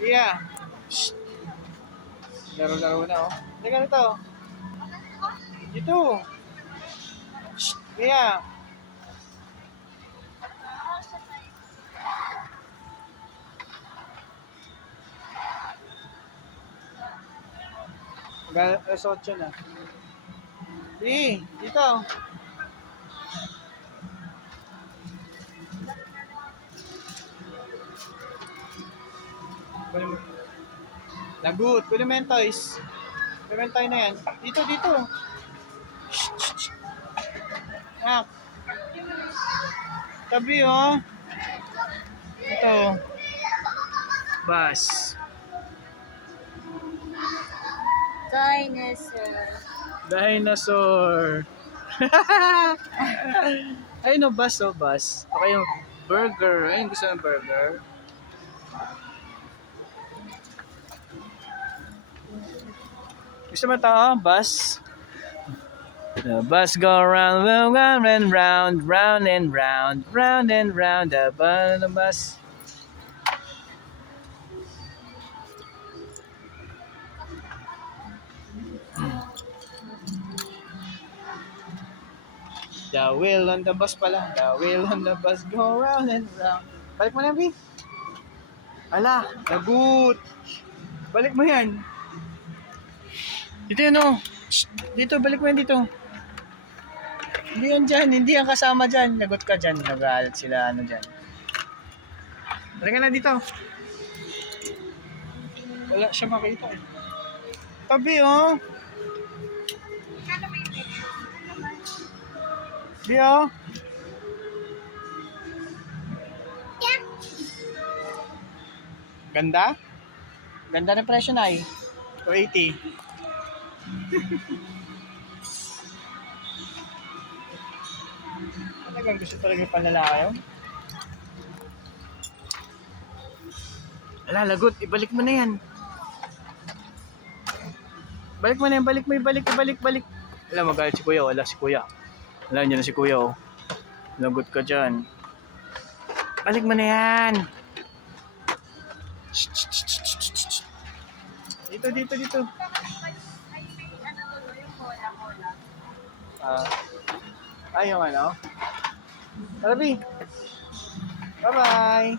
Yeah. Shh. Laro-laro na oh. Halika nito. Dito. Shh. Yeah. Alas 8 na. Dito. Lagot. Kunin mo yung toys. Kunin mo yung toy na yan. Dito. Shh, shh, shh. Ah. Tabi oh. Ito. Bus. Dinosaur. Ay no, bus oh, bus. Okay yung burger. Ayun, gusto ng burger. Gusto mo ito, bus? The bus go round, round and round, round and round, round and round, the bus. The wheel on the bus pala. The wheel on the bus go round and round. Balik mo na, B. Ala, lagut. Balik mo yan. Dito yun, oh. Shh, dito, balik mo yan dito. Hindi yan dyan, hindi yan kasama dyan. Lagot ka dyan, nag-aalat sila, ano dyan. Balik ka na dito. Wala siya makita eh. Tabi, oh. Di, oh. Ganda? Ganda ng presyo na eh. 280. Talagang gusto talaga yung panlalaki yun. Ala, lagot. Ibalik mo na yan. Balik mo na yan. Balik. Alam, magalit si kuya. Wala si kuya. Alam niyo na si kuya, oh. Lagot ka dyan. Balik mo na yan. Dito. Yung ano? Tara, B. Bye-bye.